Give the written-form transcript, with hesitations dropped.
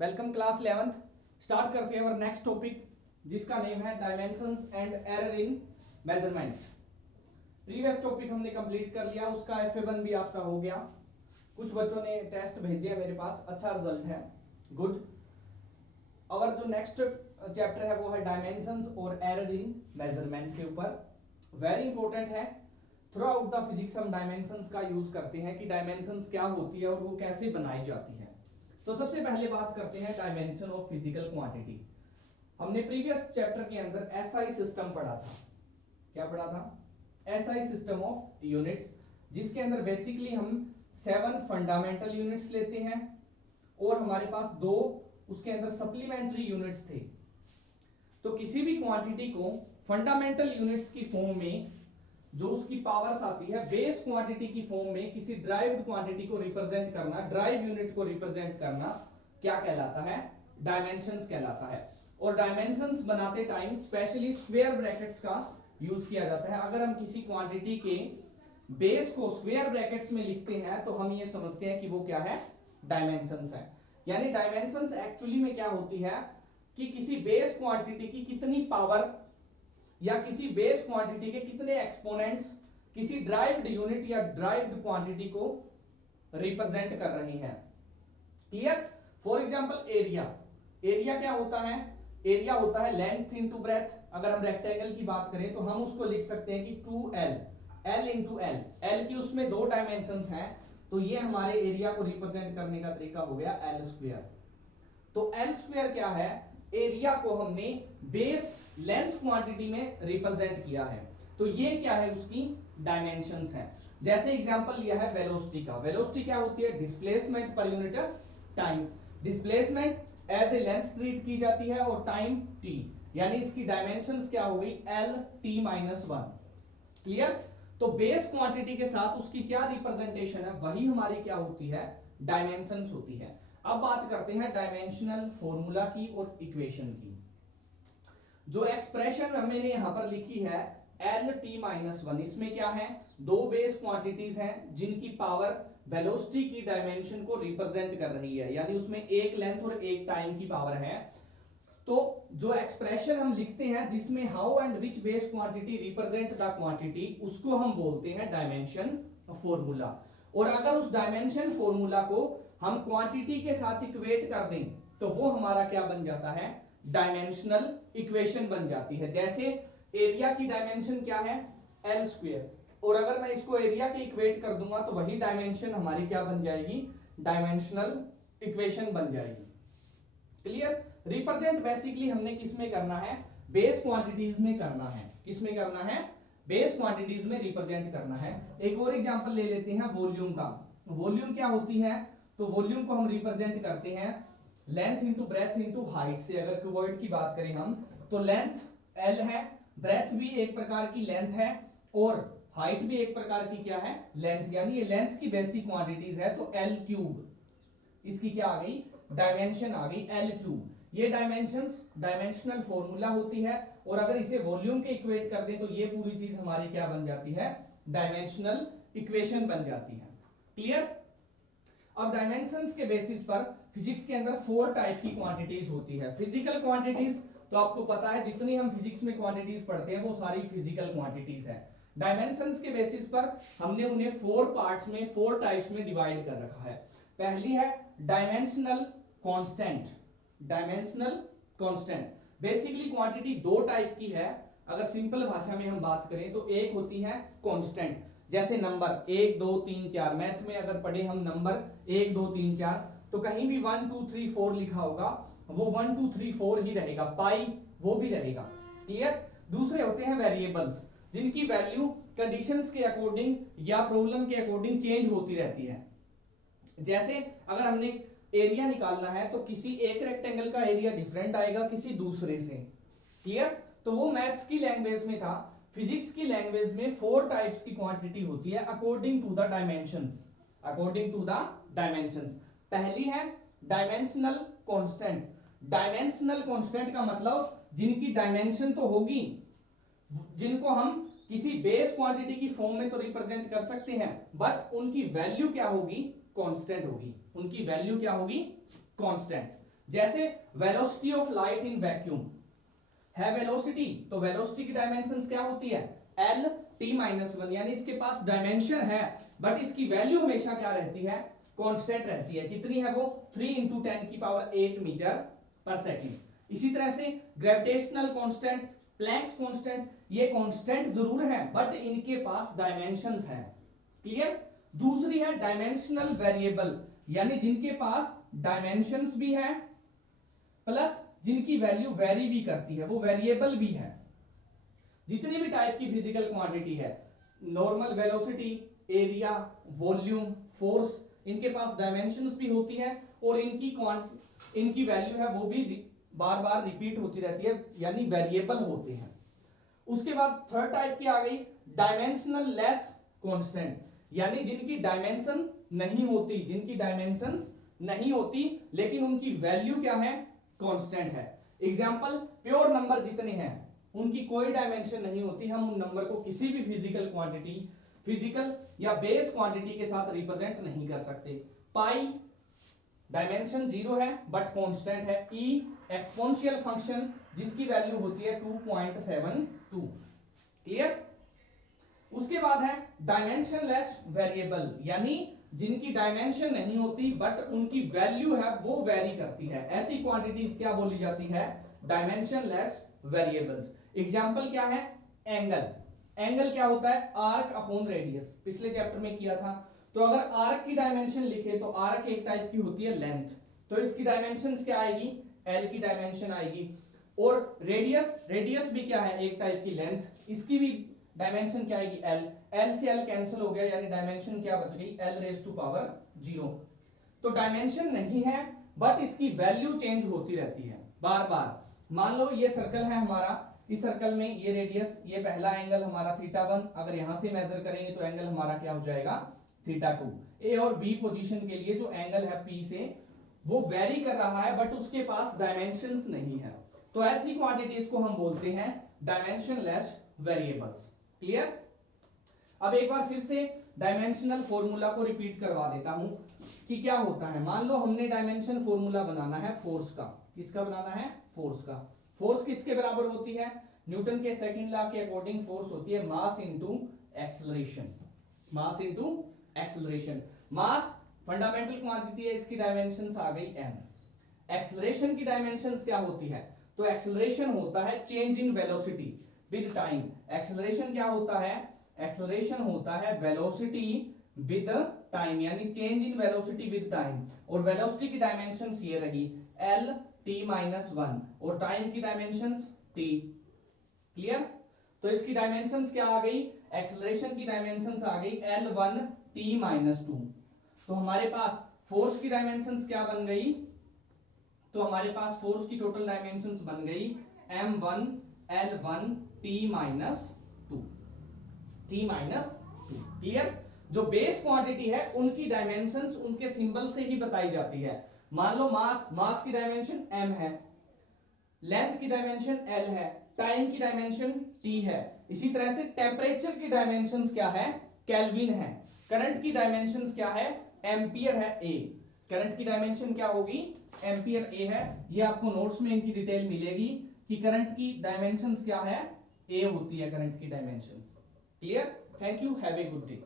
Welcome class 11th। Start करते हैं और नेक्स्ट टॉपिक जिसका नेम है dimensions and error in measurement. Previous topic हमने कंप्लीट कर लिया, उसका FA1 भी आपका हो गया। कुछ बच्चों ने टेस्ट भेजे हैं मेरे पास, अच्छा रिजल्ट है, गुड। और जो नेक्स्ट चैप्टर है वो है डायमेंशंस और एरर इन मेजरमेंट के ऊपर। वेरी इंपॉर्टेंट है। थ्रू आउट द फिजिक्स हम डायमेंशंस का यूज करते हैं कि डायमेंशंस क्या होती है और वो कैसे बनाई जाती है। तो सबसे पहले बात करते हैं डायमेंशन ऑफ फिजिकल क्वांटिटी। हमने प्रीवियस चैप्टर के अंदर SI सिस्टम पढ़ा था। क्या पढ़ा था? SI सिस्टम ऑफ यूनिट्स, जिसके अंदर बेसिकली हम 7 फंडामेंटल यूनिट्स लेते हैं और हमारे पास 2 उसके अंदर सप्लीमेंट्री यूनिट्स थे। तो किसी भी क्वांटिटी को फंडामेंटल यूनिट्स की फॉर्म में जो उसकी पावर्स आती है, बेस क्वांटिटी की फॉर्म में किसी ड्राइव्ड क्वांटिटी को रिप्रेजेंट करना, ड्राइव यूनिट को रिप्रेजेंट करना क्या कहलाता है? डायमेंशंस कहलाता है। और डायमेंशंस बनाते टाइम स्पेशली स्क्वायर ब्रैकेट्स का यूज किया जाता है। अगर हम किसी क्वांटिटी के बेस को स्क्वायर ब्रैकेट्स में लिखते हैं तो हम ये समझते हैं कि वो क्या है? डायमेंशंस है। यानी डायमेंशंस एक्चुअली में क्या होती है कि किसी बेस क्वांटिटी की कितनी पावर या किसी बेस क्वांटिटी के कितने एक्सपोनेंट्स किसी ड्राइव्ड यूनिट या ड्राइव्ड क्वांटिटी को रिप्रेजेंट कर रही हैं। Clear? For example area. Area क्या होता है? एरिया होता है लेंथ इनटू ब्रेथ। अगर हम रेक्टेंगल की बात करें तो हम उसको लिख सकते हैं कि 2L, L into L. L की उसमें 2 डायमेंशंस हैं, तो ये हमारे एरिया को रिप्रेजेंट करने का तरीका हो गया L स्क्वायर। तो L स्क्वायर क्या है? एरिया को हमने बेस लेंथ क्वांटिटी में रिप्रेजेंट किया है, तो ये क्या है? उसकी डायमेंशंस हैं। जैसे एग्जांपल लिया है वेलोसिटी का। वेलोसिटी क्या होती है? डिस्प्लेसमेंट पर unit time. Displacement as a length treat की जाती है और टाइम t, यानी इसकी डायमेंशंस क्या हो गई? LT-1। क्लियर? तो बेस क्वांटिटी के साथ उसकी क्या रिप्रेजेंटेशन है, वही हमारी क्या होती है? डायमेंशंस होती है। अब बात करते हैं डायमेंशनल फॉर्मूला की और इक्वेशन की। जो एक्सप्रेशन मैंने यहां पर लिखी है LT-1, इसमें क्या है? 2 बेस क्वांटिटीज हैं जिनकी पावर वेलोसिटी की डायमेंशन को रिप्रेजेंट कर रही है, यानी उसमें एक लेंथ और एक टाइम की पावर है। तो जो एक्सप्रेशन हम लिखते हैं जिसमें how and which base quantity represent the quantity, उसको हम बोलते हैं डायमेंशन फॉर्मूला। और अगर उस डायमेंशन फॉर्मूला को हम क्वांटिटी के साथ इक्वेट कर दें तो वो हमारा क्या बन जाता है? डायमेंशनल इक्वेशन बन जाती है। जैसे एरिया की डायमेंशन क्या है? L स्क्वायर, और अगर मैं इसको एरिया के इक्वेट कर दूंगा तो वही डायमेंशन हमारी क्या बन जाएगी? डायमेंशनल इक्वेशन बन जाएगी। क्लियर? रिप्रेजेंट बेसिकली हमने किस में करना है? बेस क्वांटिटीज में करना है। किस में करना है? बेस क्वांटिटीज में रिप्रेजेंट करना है। एक और एग्जांपल ले लेते हैं वॉल्यूम का। वॉल्यूम क्या होती है? तो वॉल्यूम को हम रिप्रेजेंट करते हैं length into breadth into height से। अगर क्यूबॉइड की बात करें हम तो लेंथ L है, ब्रेथ भी एक प्रकार की लेंथ है और हाइट भी एक प्रकार की क्या है? लेंथ। यानी ये लेंथ की बेसिक क्वांटिटीज है, तो L क्यूब इसकी क्या आ गई? डायमेंशन आ गई L क्यूब। ये डायमेंशंस डायमेंशनल फॉर्मूला होती है, और अगर इसे वॉल्यूम के इक्वेट कर दें तो ये पूरी चीज हमारी क्या बन जाती है? डायमेंशनल इक्वेशन बन जाती है। क्लियर? अब डायमेंशंस के बेसिस पर फिजिक्स के अंदर 4 टाइप की क्वांटिटीज होती है। फिजिकल क्वांटिटीज तो आपको पता है, जितनी हम फिजिक्स में क्वांटिटीज पढ़ते हैं वो सारी फिजिकल क्वांटिटीज है। डायमेंशंस के बेसिस पर हमने उन्हें 4 पार्ट्स में 4 टाइप्स में डिवाइड कर रखा है। पहली है dimensional constant. Dimensional constant basically quantity 2 type की है। अगर सिंपल भाषा में हम बात करें तो एक होती है कांस्टेंट, जैसे नंबर 1 2 3 4। मैथ में अगर पढ़े हम नंबर 1 2 3 4 तो कहीं भी 1 2 3 4 लिखा होगा, वो 1 2 3 4 ही रहेगा। पाई वो भी रहेगा। क्लियर? दूसरे होते हैं वेरिएबल्स, जिनकी वैल्यू कंडीशंस के अकॉर्डिंग या प्रॉब्लम के अकॉर्डिंग चेंज होती रहती है। जैसे अगर हमने एरिया निकालना है तो किसी एक रेक्टेंगल का एरिया डिफरेंट आएगा किसी दूसरे से। क्लियर? तो वो मैथ्स की लैंग्वेज में था। फिजिक्स की लैंग्वेज में 4 टाइप्स की क्वांटिटी होती है according to the dimensions. According to the dimensions. पहली है डायमेंशनल कांस्टेंट। डायमेंशनल कांस्टेंट का मतलब जिनकी डायमेंशन तो होगी, जिनको हम किसी बेस क्वांटिटी की फॉर्म में तो रिप्रेजेंट कर सकते हैं, बट उनकी वैल्यू क्या होगी? कांस्टेंट होगी। उनकी वैल्यू क्या होगी? कांस्टेंट। जैसे velocity of light in vacuum है वेलोसिटी, तो वेलोसिटी की डायमेंशंस क्या होती है एल टी माइनस वन, यानी इसके पास डायमेंशन है बट इसकी वैल्यू हमेशा क्या रहती है कांस्टेंट रहती है। कितनी है वो 3 × 10⁸ मीटर पर सेकेंड। इसी तरह से ग्रेविटेशनल कांस्टेंट, प्लैंक्स कांस्टेंट, ये कांस्टेंट जरूर है बट इनके पास डायमेंशंस है। क्लियर। दूसरी है डायमेंशनल वेरिएबल, यानी जिनके पास डायमेंशंस भी है प्लस जिनकी वैल्यू वेरी भी करती है, वो वेरिएबल भी है। जितनी भी टाइप की फिजिकल क्वांटिटी है, normal velocity, area, volume, force, इनके पास डायमेंशंस भी होती है और इनकी वैल्यू है वो भी बार बार रिपीट होती रहती है, यानी वेरिएबल होते हैं। उसके बाद थर्ड टाइप की आ गई डायमेंशनल लेस कांस्टेंट, यानी जिनकी डायमेंशन नहीं होती, जिनकी डायमेंशंस नहीं होती लेकिन उनकी वैल्यू क्या है कांस्टेंट है। एग्जांपल प्योर नंबर जितने हैं उनकी कोई डायमेंशन नहीं होती, हम उन नंबर को किसी भी फिजिकल क्वांटिटी, फिजिकल या बेस क्वांटिटी के साथ रिप्रेजेंट नहीं कर सकते। पाई डायमेंशन 0 है बट कांस्टेंट है। ई एक्सपोनेंशियल फंक्शन जिसकी वैल्यू होती है 2.72। क्लियर। उसके बाद है डायमेंशनलेस वेरिएबल, यानी जिनकी डायमेंशन नहीं होती बट उनकी वैल्यू है वो वेरी करती है, ऐसी क्वांटिटीज क्या बोली जाती है डायमेंशनलेस वेरिएबल्स। एग्जांपल क्या है एंगल। एंगल क्या होता है आर्क अपॉन रेडियस, पिछले चैप्टर में किया था। तो अगर आर्क की डायमेंशन लिखे तो आर्क एक टाइप की होती है लेंथ, तो इसकी डायमेंशंस क्या आएगी एल की डायमेंशन आएगी। और रेडियस भी क्या है एक टाइप की लेंथ, इसकी भी डायमेंशन क्या आएगी एल। एल से एल कैंसिल हो गया, यानी डायमेंशन क्या बच गई एल रेज टू पावर 0। तो डायमेंशन नहीं है बट इसकी वैल्यू चेंज होती रहती है बार बार। मान लो ये सर्कल है हमारा, इस सर्कल में ये रेडियस, ये पहला एंगल हमारा θ1, अगर यहां से मेजर करेंगे तो एंगल हमारा क्या हो जाएगा θ2। ए और बी पोजीशन के लिए जो एंगल है पी से वो वेरी कर रहा है बट उसके पास डायमेंशंस नहीं है, तो ऐसी क्वांटिटीज को हम बोलते हैं डायमेंशनलेस वेरिएबल्स। क्लियर। अब एक बार फिर से डायमेंशनल फॉर्मूला को रिपीट करवा देता हूं कि क्या होता है। मान लो हमने डायमेंशन फॉर्मूला बनाना है फोर्स का, किसका बनाना है फोर्स का। फोर्स किसके बराबर होती है न्यूटन के सेकंड लॉ के अकॉर्डिंग फोर्स होती है mass into acceleration. Mass into acceleration. Mass fundamental quantity है, इसकी डायमेंशंस आ गई m। एक्सेलरेशन की डायमेंशंस क्या होती है, तो एक्सेलरेशन होता है change in velocity with time. Acceleration क्या होता है, एक्सेलरेशन होता है वेलोसिटी विद टाइम, यानी change in velocity with time. और वेलोसिटी की डायमेंशंस ये रही l t-1 और टाइम की डायमेंशंस t। क्लियर। तो इसकी डायमेंशंस क्या आ गई, एक्सेलरेशन की डायमेंशंस आ गई l1 t-2। तो हमारे पास फोर्स की डायमेंशंस क्या बन गई, तो हमारे पास फोर्स की टोटल डायमेंशंस बन गई m1 l1 t-2। क्लियर। जो बेस क्वांटिटी है उनकी डायमेंशंस उनके सिंबल से ही बताई जाती है। मान लो मास की डायमेंशन m है, लेंथ की डायमेंशन l है, टाइम की डायमेंशन t है। इसी तरह से टेम्परेचर की डायमेंशंस क्या है केल्विन है, करंट की डायमेंशंस क्या है एम्पियर है a। करंट की डायमेंशन क्या होगी एम्पियर a है। ये आपको नोट्स में इनकी डिटेल मिलेगी कि करंट की डायमेंशंस क्या है a होती है करंट की dimension. Clear. Thank you, have a good day.